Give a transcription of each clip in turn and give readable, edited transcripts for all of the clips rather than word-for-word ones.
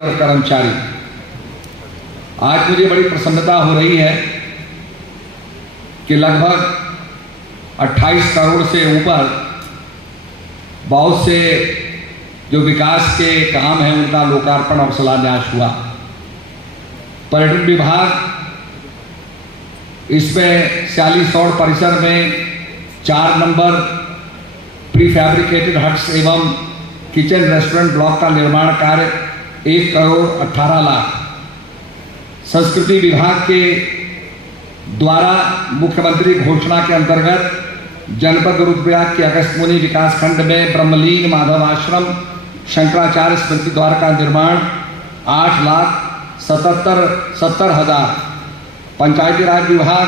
और कर्मचारी, आज मुझे बड़ी प्रसन्नता हो रही है कि लगभग 28 करोड़ से ऊपर बहुत से जो विकास के काम हैं उनका लोकार्पण और शिलान्यास हुआ। पर्यटन विभाग इसमें 46 सौर परिसर में 4 नंबर प्री फैब्रिकेटेड हट्स एवं किचन रेस्टोरेंट ब्लॉक का निर्माण कार्य 1 करोड़ 18 लाख। संस्कृति विभाग के द्वारा मुख्यमंत्री घोषणा के अंतर्गत जनपद रुद्रप्रयाग के अगस्त्यमुनि विकास खंड में ब्रह्मलीन माधव आश्रम शंकराचार्य स्मृति द्वार का निर्माण 8,77,70,000। पंचायती राज विभाग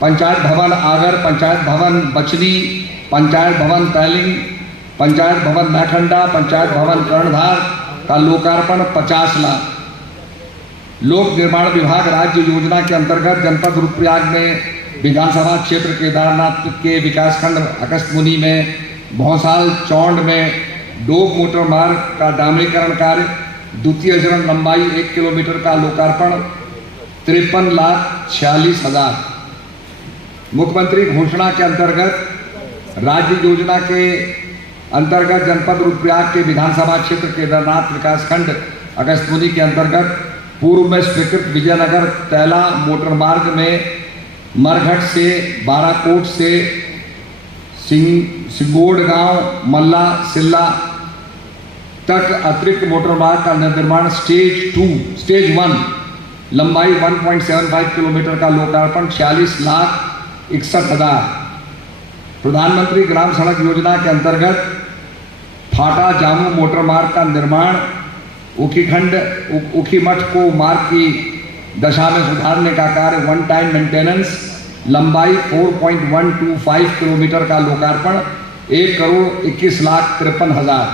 पंचायत भवन आगर, पंचायत भवन बचनी, पंचायत भवन तैलिंग, पंचायत भवन नाखंडा, पंचायत भवन कर्णधार का लोकार्पण 50 लाख। लोक निर्माण विभाग राज्य योजना के अंतर्गत जनपद रुद्रप्रयाग में विधानसभा क्षेत्र केदारनाथ के विकासखंड अगस्त्यमुनि में भौसाल चौंड में डोब मोटर मार्ग का डामरीकरण कार्य, द्वितीय चरण लंबाई 1 किलोमीटर का लोकार्पण 53,46,000। मुख्यमंत्री घोषणा के अंतर्गत राज्य योजना के अंतर्गत जनपद रुद्रप्रयाग के विधानसभा क्षेत्र केदारनाथ विकासखंड अगस्त्यमुनि के अंतर्गत पूर्व में स्वीकृत विजयनगर तैला मोटर मार्ग में मरघट से बाराकोट से सिंगोड गांव मल्ला सिल्ला तक अतिरिक्त मोटर मार्ग का निर्माण स्टेज 1 लंबाई 1.75 किलोमीटर का लोकार्पण 46,61,000। प्रधानमंत्री ग्राम सड़क योजना के अंतर्गत फाटा जामू मोटर मार्ग का निर्माण उखीमठ को मार्ग की दशा में सुधारने का कार्य 1 टाइम मेंटेनेंस लंबाई 4.125 किलोमीटर का लोकार्पण 1,21,53,000।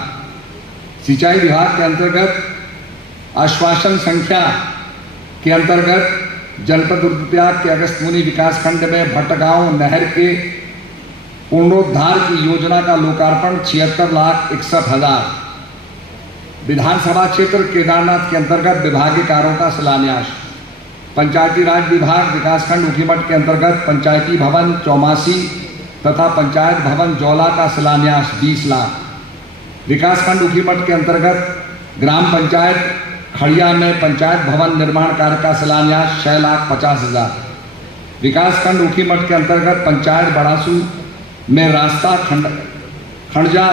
सिंचाई विभाग के अंतर्गत आश्वासन संख्या के अंतर्गत जनपद रुद्रप्रयाग के अगस्त्यमुनि विकासखंड में भट्टगांव नहर के पुनरुद्धार की योजना का लोकार्पण 76,61,000। विधानसभा क्षेत्र केदारनाथ के अंतर्गत विभागीय कार्यों का शिलान्यास। पंचायती राज विभाग विकासखंड उखीमठ के अंतर्गत पंचायती भवन 84 तथा पंचायत भवन जौला का शिलान्यास 20 लाख। विकासखंड उखीमठ के अंतर्गत ग्राम पंचायत खड़िया में पंचायत भवन निर्माण कार्य का शिलान्यास 6,50,000। विकासखंड उखीमठ के अंतर्गत पंचायत बड़ासू में रास्ता खंडजा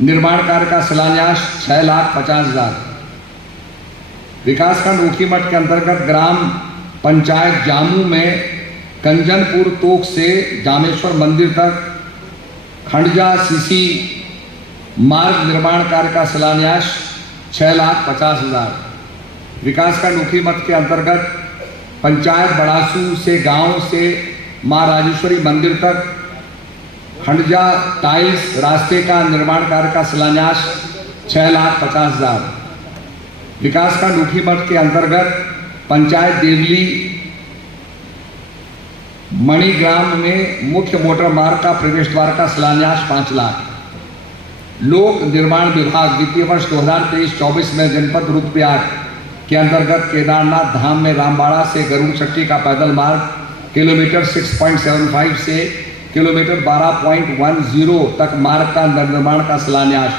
निर्माण कार्य का शिलान्यास 6,50,000। विकासखंड उखीमठ के अंतर्गत ग्राम पंचायत जामू में कंजनपुर तोक से जामेश्वर मंदिर तक खंडजा सीसी मार्ग निर्माण कार्य का शिलान्यास 6,50,000। विकासखंड उखीमठ के अंतर्गत पंचायत बड़ासू से गांव से मां राजेश्वरी मंदिर तक खंडजा टाइल्स रास्ते का निर्माण कार्य का शिलान्यास 6,50,000। विकासखंड उखीमठ के अंतर्गत पंचायत देवली मणिग्राम में मुख्य मोटर मार्ग का प्रवेश द्वार का शिलान्यास 5 लाख। लोक निर्माण विभाग वित्तीय वर्ष 2023-24 में जनपद रुद्रप्रयाग के अंतर्गत केदारनाथ धाम में रामबाड़ा से गरुड़ चट्टी का पैदल मार्ग किलोमीटर 6.75 से किलोमीटर 12.10 तक मार्ग का निर्माण का शिलान्यास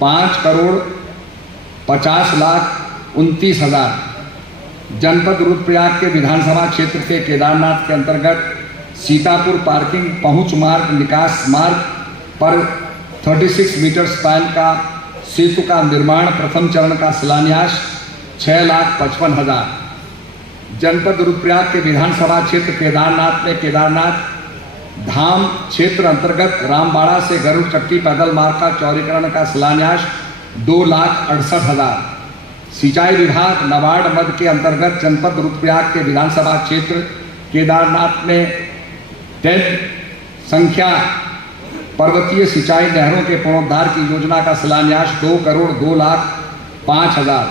5,50,29,000। जनपद रुद्रप्रयाग के विधानसभा क्षेत्र के केदारनाथ के अंतर्गत सीतापुर पार्किंग पहुंच मार्ग निकास मार्ग पर 36 मीटर स्पैन का सेतु का निर्माण प्रथम चरण का शिलान्यास 6,55,000। जनपद रुद्रप्रयाग के विधानसभा क्षेत्र केदारनाथ में केदारनाथ धाम क्षेत्र अंतर्गत रामबाड़ा से गरुड़ चट्टी पैदल मार्ग का चौड़ीकरण का शिलान्यास 2,68,000। सिंचाई विभाग नबार्ड मद के अंतर्गत जनपद रुद्रप्रयाग के विधानसभा क्षेत्र केदारनाथ में 10 संख्या पर्वतीय सिंचाई नहरों के पुनरुद्धार की योजना का शिलान्यास 2,02,05,000।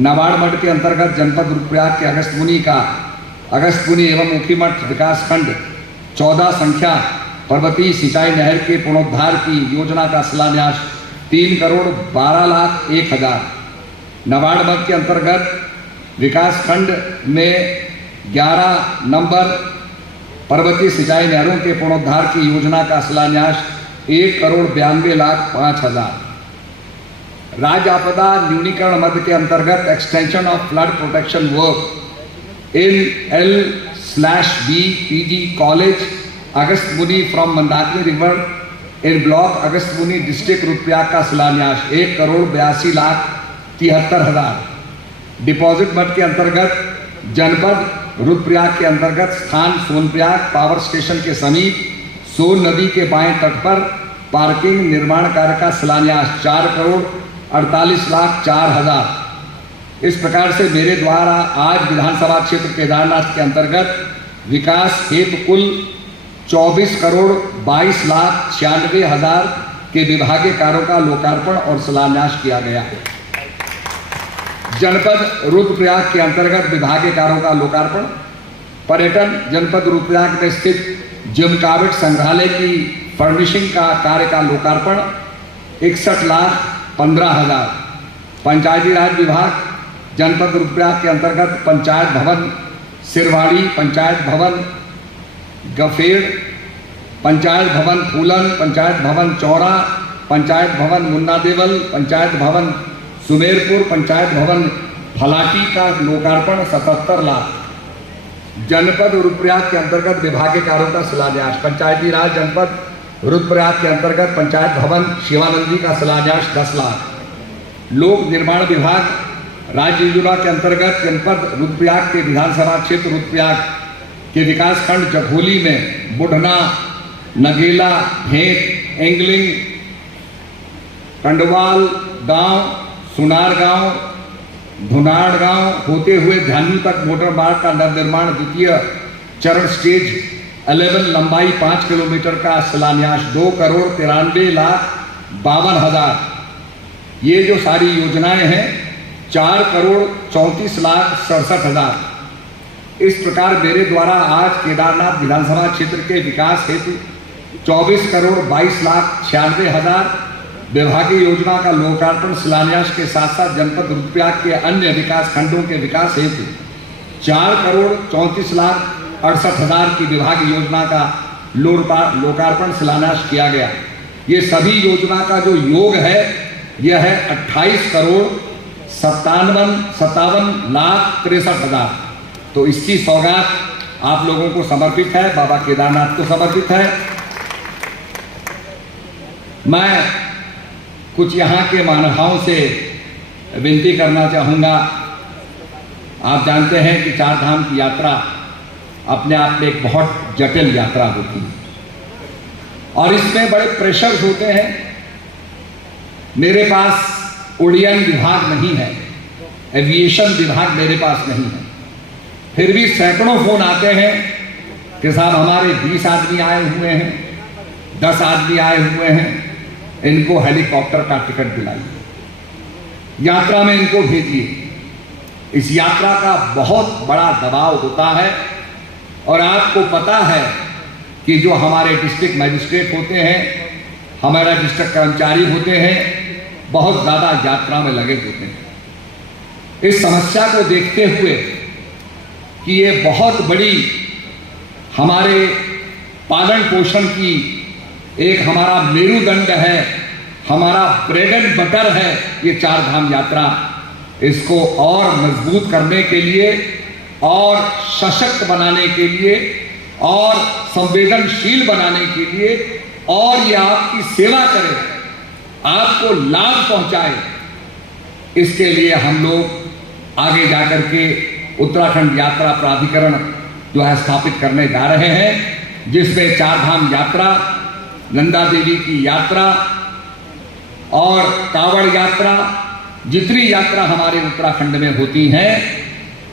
नबार्ड मद के अंतर्गत जनपद रुद्रप्रयाग के अगस्त्यमुनि एवं उखीमठ विकासखंड 14 संख्या पर्वतीय सिंचाई नहर के पुनरुद्धार की योजना का शिलान्यास 3,12,01,000। नबार्ड मद के अंतर्गत विकास खंड में 11 नंबर पर्वतीय सिंचाई नहरों के पुनरुद्धार की योजना का शिलान्यास 1,92,05,000। राज्य आपदा न्यूनीकरण मद के अंतर्गत extension of flood protection work in L/B PG college Agastyamuni from Mandakini river in block Agastyamuni district Rudraprayag का शिलान्यास 1,82,73,000। डिपॉजिट मद के अंतर्गत जनपद रुद्रप्रयाग के अंतर्गत स्थान सोनप्रयाग पावर स्टेशन के समीप सोन नदी के बाएं तट पर पार्किंग निर्माण कार्य का शिलान्यास 4,48,04,000। इस प्रकार से मेरे द्वारा आज विधानसभा क्षेत्र केदारनाथ के अंतर्गत विकास हेतु कुल 24,22,96,000 के विभागीय कार्यों का लोकार्पण और शिलान्यास किया गया है। जनपद रुद्रप्रयाग के अंतर्गत विभागीय कार्यों का लोकार्पण, पर्यटन जनपद रुद्रप्रयाग में स्थित जिम कार्बेट संग्रहालय की फर्निशिंग का कार्य का लोकार्पण 61,15,000। पंचायती राज विभाग जनपद रुद्रप्रयाग के अंतर्गत पंचायत भवन सिरवाड़ी, पंचायत भवन गफेड़, पंचायत भवन फूलन, पंचायत भवन चौरा, पंचायत भवन मुन्नादेवल, पंचायत भवन सुमेरपुर, पंचायत भवन फलाटी का लोकार्पण 77 लाख। जनपद रुद्रप्रयाग के अंतर्गत विभागीय कार्यों का शिलान्यास, पंचायती राज जनपद रुद्रप्रयाग के अंतर्गत पंचायत भवन शिवानंदी का शिलान्यास 10 लाख। लोक निर्माण विभाग राज्य योजना के अंतर्गत जनपद रुद्रप्रयाग के विधानसभा क्षेत्र रुद्रप्रयाग के विकास खंड जखोली में बुढ़ना, नगेला, भेंट, एंगलिंग, कंडवाल गांव, सुनार गांव, धुनाड़ गांव होते हुए ध्यानी तक मोटर मार्ग का नवनिर्माण द्वितीय चरण स्टेज 11 लंबाई 5 किलोमीटर का शिलान्यास 2,93,52,000। ये जो सारी योजनाएं हैं 4,34,67,000। इस प्रकार मेरे द्वारा आज केदारनाथ विधानसभा क्षेत्र के विकास हेतु 24,22,96,000 विभागीय योजना का लोकार्पण शिलान्यास के साथ साथ जनपद रुद्रप्रयाग के अन्य विकास खंडों के विकास हेतु 4,34,68,000 की विभागीय योजना का लोकार्पण शिलान्यास किया गया। ये सभी योजना का जो योग है यह है 28,57,63,000। तो इसकी सौगात आप लोगों को समर्पित है, बाबा केदारनाथ को समर्पित है। मैं कुछ यहाँ के महानुभावों से विनती करना चाहूँगा। आप जानते हैं कि चार धाम की यात्रा अपने आप में एक बहुत जटिल यात्रा होती है और इसमें बड़े प्रेशर्स होते हैं। मेरे पास उड़ियन विभाग नहीं है, एविएशन विभाग मेरे पास नहीं है, फिर भी सैकड़ों फोन आते हैं कि साहब हमारे 20 आदमी आए हुए हैं, 10 आदमी आए हुए हैं, इनको हेलीकॉप्टर का टिकट दिलाइए, यात्रा में इनको भेजिए। इस यात्रा का बहुत बड़ा दबाव होता है और आपको पता है कि जो हमारे डिस्ट्रिक्ट मजिस्ट्रेट होते हैं, हमारा डिस्ट्रिक्ट कर्मचारी होते हैं, बहुत ज़्यादा यात्रा में लगे होते हैं। इस समस्या को देखते हुए कि ये बहुत बड़ी हमारे पालन पोषण की एक हमारा मेरुदंड है, हमारा ब्रेड एंड बटर है ये चार धाम यात्रा, इसको और मजबूत करने के लिए और सशक्त बनाने के लिए और संवेदनशील बनाने के लिए और ये आपकी सेवा करे, आपको लाभ पहुंचाए, इसके लिए हम लोग आगे जाकर के उत्तराखंड यात्रा प्राधिकरण जो है स्थापित करने जा रहे हैं, जिसमें चार धाम यात्रा, नंदा देवी की यात्रा और कावड़ यात्रा, जितनी यात्रा हमारे उत्तराखंड में होती हैं,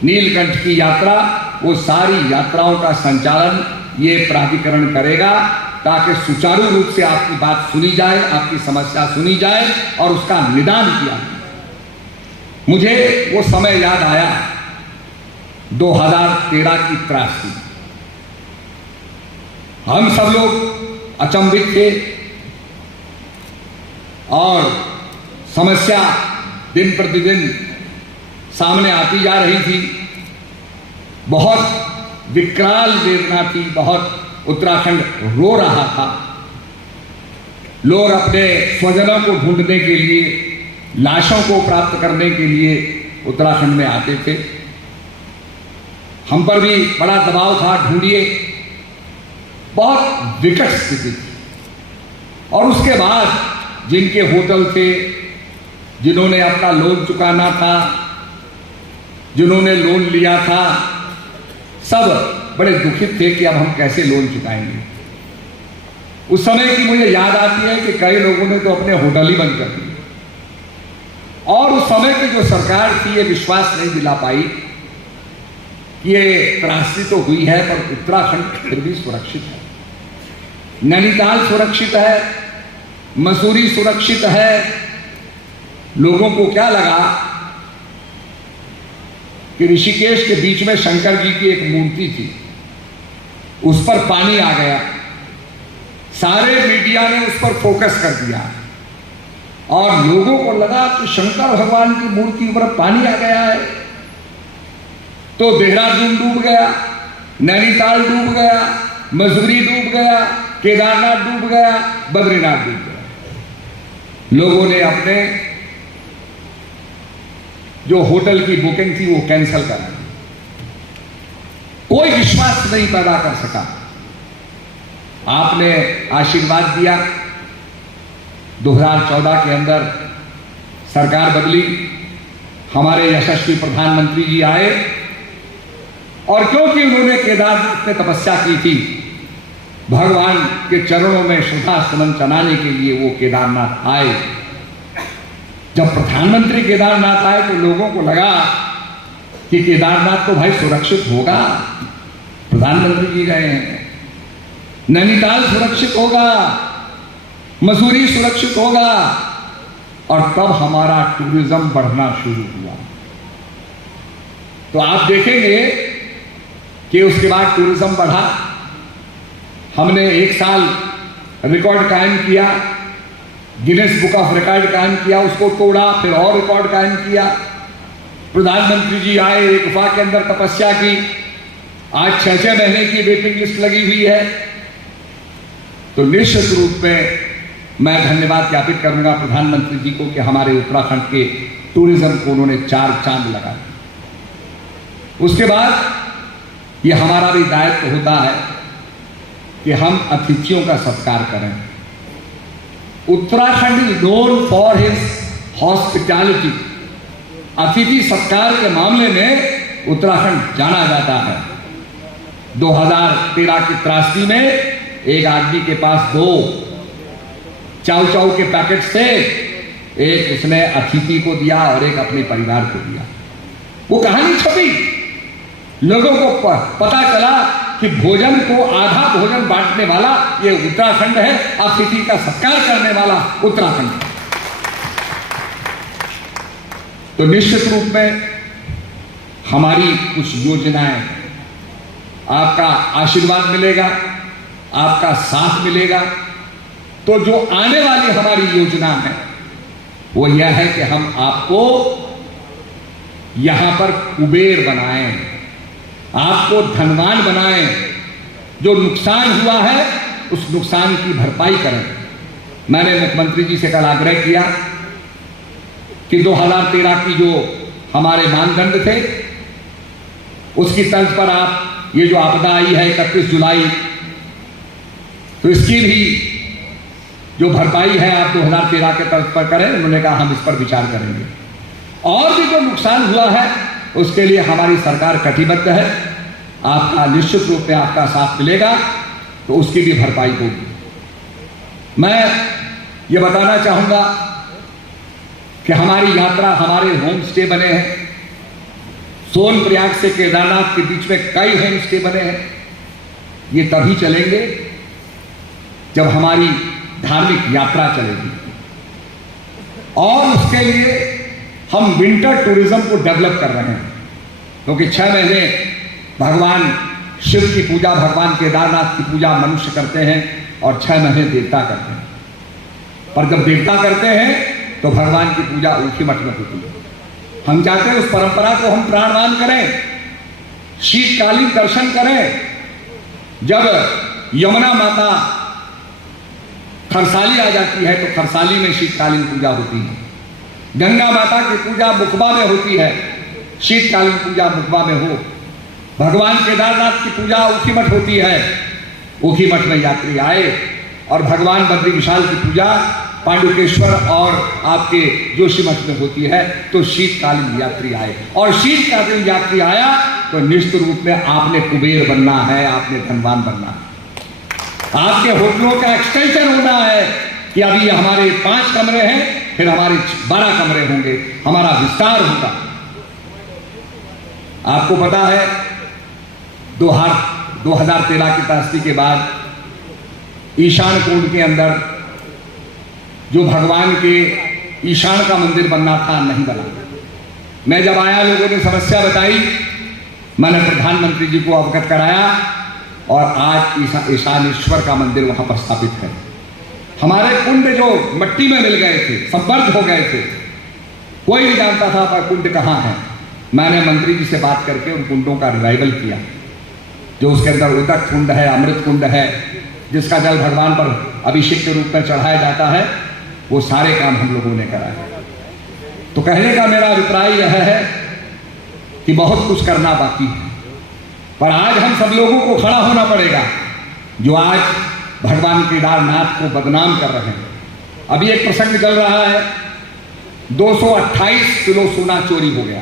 नीलकंठ की यात्रा, वो सारी यात्राओं का संचालन ये प्राधिकरण करेगा ताकि सुचारू रूप से आपकी बात सुनी जाए, आपकी समस्या सुनी जाए और उसका निदान किया। मुझे वो समय याद आया 2013 की त्रासदी। हम सब लोग अचंभित थे और समस्या दिन प्रतिदिन सामने आती जा रही थी। बहुत विकराल वेदना थी, बहुत उत्तराखंड रो रहा था। लोग अपने स्वजनों को ढूंढने के लिए, लाशों को प्राप्त करने के लिए उत्तराखंड में आते थे। हम पर भी बड़ा दबाव था, ढूंढिए। बहुत विकट स्थिति थी। और उसके बाद जिनके होटल थे, जिन्होंने अपना लोन चुकाना था, जिन्होंने लोन लिया था, सब बड़े दुखित थे कि अब हम कैसे लोन चुकाएंगे। उस समय की मुझे याद आती है कि कई लोगों ने तो अपने होटल ही बंद कर दिए। और उस समय की जो सरकार थी ये विश्वास नहीं दिला पाई कि ये त्रासदी तो हुई है पर उत्तराखंड फिर भी सुरक्षित है, नैनीताल सुरक्षित है, मसूरी सुरक्षित है। लोगों को क्या लगा कि ऋषिकेश के बीच में शंकर जी की एक मूर्ति थी, उस पर पानी आ गया। सारे मीडिया ने उस पर फोकस कर दिया और लोगों को लगा कि शंकर भगवान की मूर्ति पर पानी आ गया है। तो देहरादून डूब गया, नैनीताल डूब गया, मसूरी डूब गया, केदारनाथ डूब गया, बद्रीनाथ डूब गया। लोगों ने अपने जो होटल की बुकिंग थी वो कैंसिल करा दी। कोई विश्वास नहीं पैदा कर सका। आपने आशीर्वाद दिया, 2014 के अंदर सरकार बदली, हमारे यशस्वी प्रधानमंत्री जी आए और क्योंकि उन्होंने केदारनाथ में तपस्या की थी, भगवान के चरणों में श्रद्धा सुमन चढ़ाने के लिए वो केदारनाथ आए। जब प्रधानमंत्री केदारनाथ आए तो लोगों को लगा कि केदारनाथ तो भाई सुरक्षित होगा, प्रधानमंत्री जी गए हैं, नैनीताल सुरक्षित होगा, मसूरी सुरक्षित होगा। और तब हमारा टूरिज्म बढ़ना शुरू हुआ। तो आप देखेंगे कि उसके बाद टूरिज्म बढ़ा। हमने एक साल रिकॉर्ड कायम किया, गिनेस बुक ऑफ रिकॉर्ड कायम किया, उसको तोड़ा, फिर और रिकॉर्ड कायम किया। प्रधानमंत्री जी आए, एक गुफा के अंदर तपस्या की, आज 6-6 महीने की वेटिंग लिस्ट लगी हुई है। तो निश्चित रूप में मैं धन्यवाद ज्ञापित करूंगा प्रधानमंत्री जी को कि हमारे उत्तराखंड के टूरिज्म को उन्होंने 4 चांद लगा दिए। उसके बाद ये हमारा भी दायित्व होता है कि हम अतिथियों का सत्कार करें। Uttarakhand is known for his hospitality. अतिथि सत्कार के मामले में उत्तराखंड जाना जाता है। 2013 की त्रासदी में एक आदमी के पास 2 चाउ चाउ के पैकेट थे, एक उसने अतिथि को दिया और एक अपने परिवार को दिया। वो कहानी छपी, लोगों को पता चला कि भोजन को आधा भोजन बांटने वाला ये उत्तराखंड है, अतिथि का सत्कार करने वाला उत्तराखंड है। तो निश्चित रूप में हमारी कुछ योजनाएं, आपका आशीर्वाद मिलेगा, आपका साथ मिलेगा। तो जो आने वाली हमारी योजना है वो यह है कि हम आपको यहां पर कुबेर बनाएं, आपको धनवान बनाएं। जो नुकसान हुआ है उस नुकसान की भरपाई करें। मैंने मुख्यमंत्री जी से कल आग्रह किया कि 2013 की जो हमारे मानदंड थे उसकी तर्ज पर आप ये जो आपदा आई है 31 जुलाई, तो इसकी भी जो भरपाई है आप 2013 के तर्ज पर करें। उन्होंने कहा हम इस पर विचार करेंगे। और भी जो नुकसान हुआ है उसके लिए हमारी सरकार कटिबद्ध है। आपका निश्चित रूप में आपका साथ मिलेगा तो उसकी भी भरपाई होगी। मैं ये बताना चाहूंगा कि हमारी यात्रा, हमारे होम स्टे बने हैं। सोनप्रयाग से केदारनाथ के बीच में कई होम स्टे बने हैं। ये तभी चलेंगे जब हमारी धार्मिक यात्रा चलेगी। और उसके लिए हम विंटर टूरिज्म को डेवलप कर रहे हैं, क्योंकि 6 महीने भगवान शिव की पूजा, भगवान केदारनाथ की पूजा मनुष्य करते हैं और 6 महीने देवता करते हैं। पर जब देवता करते हैं तो भगवान की पूजा ऊखी मठ में होती है। हम चाहते हैं उस परंपरा को हम प्राणवान करें, शीतकालीन दर्शन करें। जब यमुना माता खरसाली आ जाती है तो खरसाली में शीतकालीन पूजा होती है। गंगा माता की पूजा मुखबा में होती है, शीतकालीन पूजा मुखबा में हो। भगवान केदारनाथ की पूजा ऊखीमठ होती है, ऊखीमठ में यात्री आए। और भगवान बद्री विशाल की पूजा पांडुकेश्वर और आपके जोशीमठ में होती है, तो शीतकालीन यात्री आए। और शीतकालीन यात्री आया तो निश्चित रूप में आपने कुबेर बनना है, आपने धनवान बनना है। आपके होटलों का एक्सटेंशन होना है कि अभी हमारे 5 कमरे हैं, फिर हमारे 12 कमरे होंगे, हमारा विस्तार होगा। आपको पता है 2013 की त्रासदी के बाद ईशान कोण के अंदर जो भगवान के ईशान का मंदिर बनना था, नहीं बना। मैं जब आया, लोगों ने समस्या बताई, मैंने प्रधानमंत्री जी को अवगत कराया और आज ईशानेश्वर का मंदिर वहां पर स्थापित है। हमारे कुंड जो मिट्टी में मिल गए थे, संबद्ध हो गए थे, कोई नहीं जानता था पर कुंड कहाँ है। मैंने मंत्री जी से बात करके उन कुंडों का रिवाइवल किया। जो उसके अंदर उदक कुंड है, अमृत कुंड है, जिसका जल भगवान पर अभिषेक के रूप में चढ़ाया जाता है, वो सारे काम हम लोगों ने कराए। तो कहने का मेरा अभिप्राय यह है कि बहुत कुछ करना बाकी है, पर आज हम सब लोगों को खड़ा होना पड़ेगा जो आज भगवान केदारनाथ को बदनाम कर रहे हैं। अभी एक प्रसंग चल रहा है, 228 किलो सोना चोरी हो गया।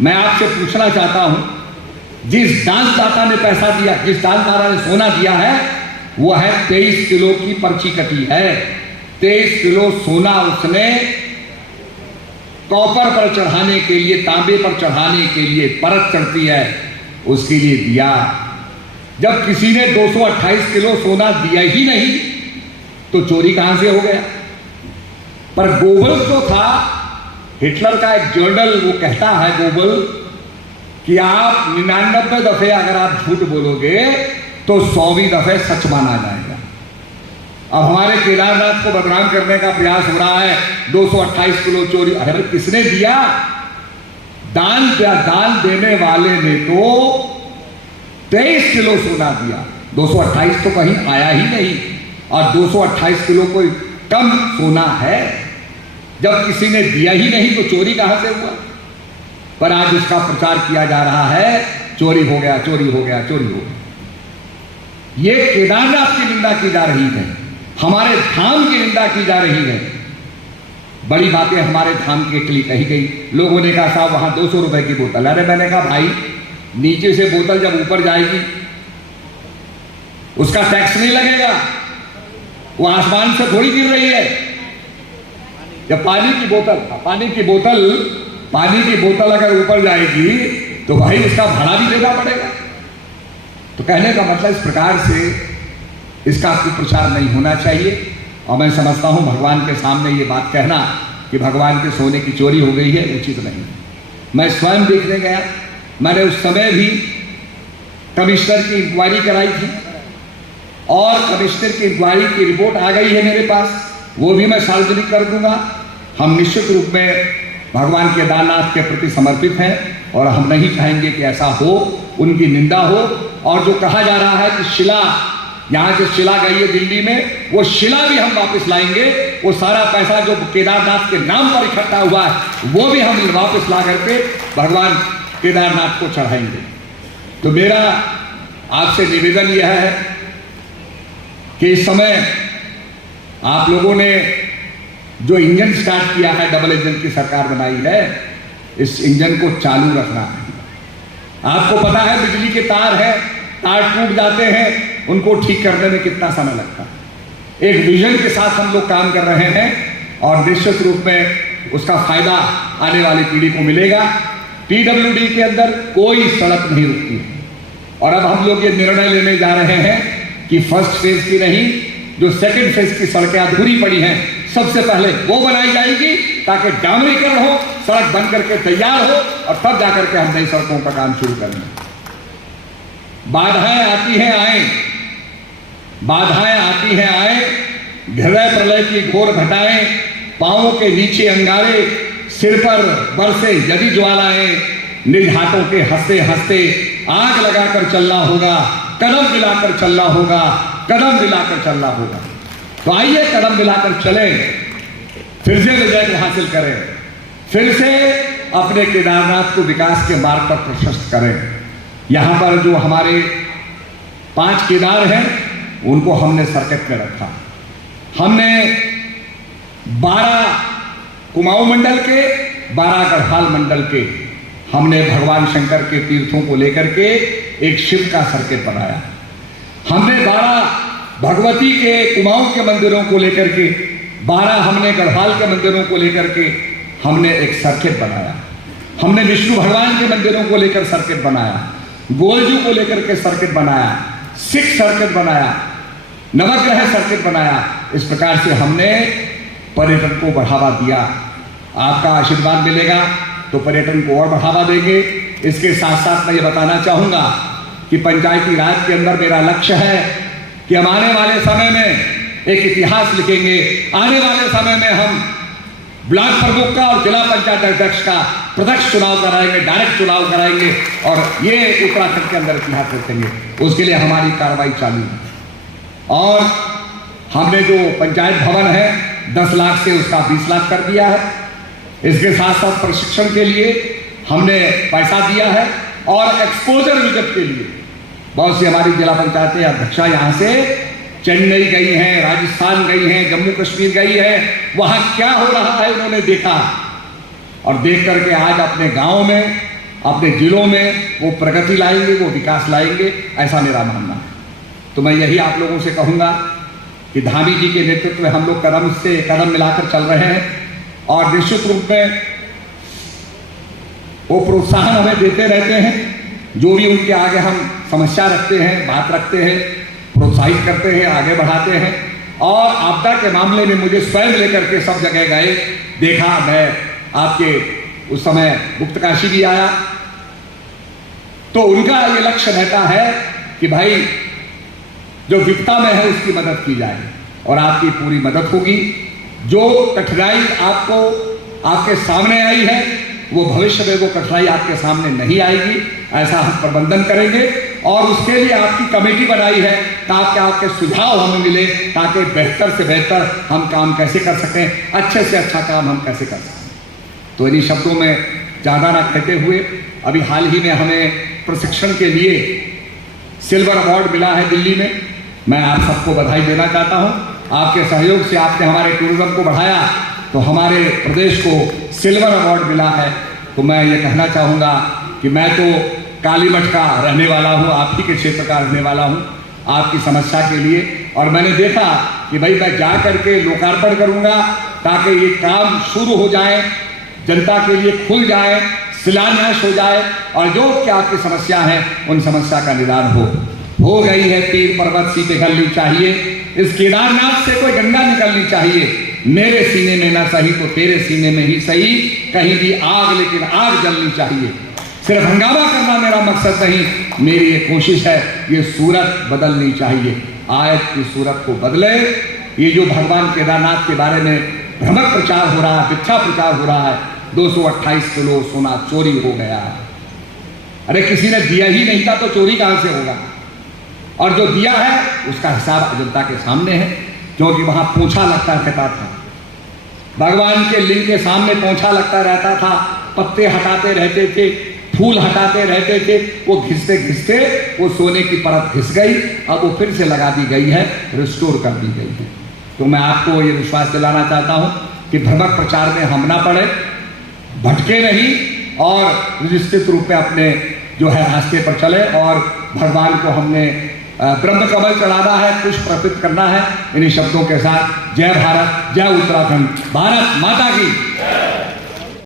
मैं आपसे पूछना चाहता हूं, जिस दानदाता ने पैसा दिया, जिस दानदाता ने सोना दिया है, वो है 23 किलो की पर्ची कटी है। 23 किलो सोना उसने कॉपर पर चढ़ाने के लिए, तांबे पर चढ़ाने के लिए, परत चढ़ती है उसके लिए दिया। जब किसी ने 228 किलो सोना दिया ही नहीं तो चोरी कहां से हो गया। पर गोबल जो था, हिटलर का एक जर्नल, वो कहता है गोबल कि आप 99 दफे अगर आप झूठ बोलोगे तो 100वीं दफे सच माना जाएगा। अब हमारे केदारनाथ को बदनाम करने का प्रयास हो रहा है, 228 किलो चोरी। अरे किसने दिया? दान देने वाले ने तो 23 किलो सोना दिया, 228 तो कहीं आया ही नहीं। और 228 किलो कोई कम सोना है? जब किसी ने दिया ही नहीं तो चोरी कहां से हुआ? पर आज उसका प्रचार किया जा रहा है, चोरी हो गया, चोरी हो गया, चोरी हो गया। ये केदारनाथ की निंदा की जा रही है, हमारे धाम की निंदा की जा रही है। बड़ी बातें हमारे धाम के लिए कही गई। लोगों ने कहा साहब वहां 200 रुपए की बोतल। अरे मैंने कहा भाई, नीचे से बोतल जब ऊपर जाएगी उसका टैक्स नहीं लगेगा, वो आसमान से थोड़ी गिर रही है। जब पानी की बोतल अगर ऊपर जाएगी तो भाई उसका भाड़ा भी देना पड़ेगा। तो कहने का मतलब इस प्रकार से इसका कुप्रचार नहीं होना चाहिए। और मैं समझता हूं भगवान के सामने ये बात कहना कि भगवान के सोने की चोरी हो गई है, उचित नहीं। मैं स्वयं देखने गया, मैंने उस समय भी कमिश्नर की इंक्वायरी कराई थी और कमिश्नर की इंक्वायरी की रिपोर्ट आ गई है मेरे पास, वो भी मैं सार्वजनिक कर दूंगा। हम निश्चित रूप में भगवान केदारनाथ के प्रति समर्पित हैं और हम नहीं चाहेंगे कि ऐसा हो, उनकी निंदा हो। और जो कहा जा रहा है कि शिला, यहाँ से शिला गई है दिल्ली में, वो शिला भी हम वापस लाएंगे। वो सारा पैसा जो केदारनाथ के नाम पर इकट्ठा हुआ है वो भी हम वापस ला करके भगवान केदारनाथ को चढ़ाएंगे। तो मेरा आपसे निवेदन यह है कि इस समय आप लोगों ने जो इंजन स्टार्ट किया है, डबल इंजन की सरकार बनाई है, इस इंजन को चालू रखना है। आपको पता है बिजली के तार है, तार टूट जाते हैं, उनको ठीक करने में कितना समय लगता है। एक विजन के साथ हम लोग काम कर रहे हैं और निश्चित रूप में उसका फायदा आने वाली पीढ़ी को मिलेगा। पीडब्ल्यूडी के अंदर कोई सड़क नहीं रुकती है और अब हम लोग ये निर्णय लेने जा रहे हैं कि फर्स्ट फेज की नहीं, जो सेकंड फेज की सड़कें अधूरी पड़ी हैं, सबसे पहले वो बनाई जाएगी ताकि डामरीकरण हो, सड़क बन करके तैयार हो और तब जाकर के हम नई सड़कों का काम शुरू करेंगे। बाधाएं आती हैं आए, बाधाएं आती हैं आए, हृदय प्रलय की घोर घटाएं, पांवों के नीचे अंगारे, सिर पर बरसे यदि ज्वालाएं, निज हाथों के हंसते हंसते आग लगाकर चलना होगा, कदम मिलाकर चलना होगा, कदम मिलाकर चलना होगा। तो आइए कदम मिलाकर चलें, फिर से विजय को हासिल करें, फिर से अपने केदारनाथ को विकास के मार्ग पर प्रशस्त करें। यहाँ पर जो हमारे 5 केदार हैं उनको हमने सर्किट में रखा। हमने 12 कुमाऊं मंडल के, 12 गढ़वाल मंडल के, हमने भगवान शंकर के तीर्थों को लेकर के एक शिव का सर्किट बनाया। हमने 12 भगवती के कुमाऊं के मंदिरों को लेकर के, 12 हमने गढ़वाल के मंदिरों को लेकर के हमने एक सर्किट बनाया। हमने विष्णु भगवान के मंदिरों को लेकर सर्किट बनाया, गोलजू को लेकर के सर्किट बनाया, सिख सर्किट बनाया, नवग्रह सर्किट बनाया। इस प्रकार से हमने पर्यटन को बढ़ावा दिया। आपका आशीर्वाद मिलेगा तो पर्यटन को और बढ़ावा देंगे। इसके साथ साथ मैं ये बताना चाहूँगा कि पंचायती राज के अंदर मेरा लक्ष्य है कि हम आने वाले समय में एक इतिहास लिखेंगे। आने वाले समय में हम ब्लॉक प्रमुख का और जिला पंचायत अध्यक्ष का प्रत्यक्ष चुनाव कराएंगे, डायरेक्ट चुनाव कराएंगे और ये उत्तराखंड के अंदर इतिहास रखेंगे। उसके लिए हमारी कार्रवाई चालू है। और हमने जो पंचायत भवन है 10 लाख से उसका 20 लाख कर दिया है। इसके साथ साथ प्रशिक्षण के लिए हमने पैसा दिया है और एक्सपोजर विजिट के लिए बहुत सी हमारी जिला पंचायतें अध्यक्षा यहाँ से चेन्नई गई हैं, राजस्थान गई हैं, जम्मू कश्मीर गई है, वहाँ क्या हो रहा है उन्होंने देखा और देख करके आज अपने गांव में, अपने जिलों में वो प्रगति लाएंगे, वो विकास लाएंगे, ऐसा मेरा मानना है। तो मैं यही आप लोगों से कहूँगा कि धामी जी के नेतृत्व में हम लोग कदम से कदम मिलाकर चल रहे हैं और निश्चित रूप में वो प्रोत्साहन हमें देते रहते हैं। जो भी उनके आगे हम समस्या रखते हैं, बात रखते हैं, प्रोत्साहित करते हैं, आगे बढ़ाते हैं। और आपदा के मामले में मुझे स्वयं लेकर के सब जगह गए, देखा। मैं आपके उस समय गुप्तकाशी भी आया। तो उनका ये लक्ष्य रहता है कि भाई जो विपदा में है उसकी मदद की जाए और आपकी पूरी मदद होगी। जो कठिनाई आपको आपके सामने आई है वो भविष्य में वो कठिनाई आपके सामने नहीं आएगी, ऐसा हम प्रबंधन करेंगे। और उसके लिए आपकी कमेटी बनाई है ताकि आपके सुझाव हमें मिले, ताकि बेहतर से बेहतर हम काम कैसे कर सकें, अच्छे से अच्छा काम हम कैसे कर सकें। तो इन्हीं शब्दों में ज़्यादा ना कहते हुए, अभी हाल ही में हमें प्रशिक्षण के लिए सिल्वर अवार्ड मिला है दिल्ली में। मैं आप सबको बधाई देना चाहता हूं। आपके सहयोग से आपने हमारे टूरिज्म को बढ़ाया तो हमारे प्रदेश को सिल्वर अवार्ड मिला है। तो मैं ये कहना चाहूँगा कि मैं तो कालीमठ का रहने वाला हूँ, आप ही के क्षेत्र का रहने वाला हूँ, आपकी समस्या के लिए। और मैंने देखा कि भाई मैं जा करके लोकार्पण करूँगा ताकि ये काम शुरू हो जाए, जनता के लिए खुल जाए, शिलान्यास हो जाए और जो क्या आपकी समस्या है उन समस्या का निदान हो गई है। तीर पर्वत सी पिघलनी चाहिए, इस केदारनाथ से कोई गंगा निकलनी चाहिए। मेरे सीने में ना सही तो तेरे सीने में ही सही, कहीं भी आग लेकिन आग जलनी चाहिए। सिर्फ हंगामा करना मेरा मकसद नहीं, मेरी ये कोशिश है ये सूरत बदलनी चाहिए। आयत की सूरत को बदले। ये जो भगवान केदारनाथ के बारे में भ्रमक प्रचार हो रहा है, मिथ्या प्रचार हो रहा है, 228 किलो सोना चोरी हो गया। अरे किसी ने दिया ही नहीं था तो चोरी कहां से होगा? और जो दिया है उसका हिसाब जनता के सामने है, क्योंकि वहां पोंछा लगता रहता था, भगवान के लिंग के सामने पोंछा लगता रहता था, पत्ते हटाते रहते थे, फूल हटाते रहते थे। वो घिसते घिसते वो सोने की परत घिस गई, अब वो फिर से लगा दी गई है, रिस्टोर कर दी गई है। तो मैं आपको ये विश्वास दिलाना चाहता हूँ कि भ्रमक प्रचार में हम ना पड़े, भटके नहीं और निश्चित रूप में अपने जो है रास्ते पर चले। और भगवान को हमने ब्रह्म कमल चढ़ाना है, पुष्प अर्पित करना है। इन्हीं शब्दों के साथ जय भारत, जय उत्तराखंड, भारत माता की।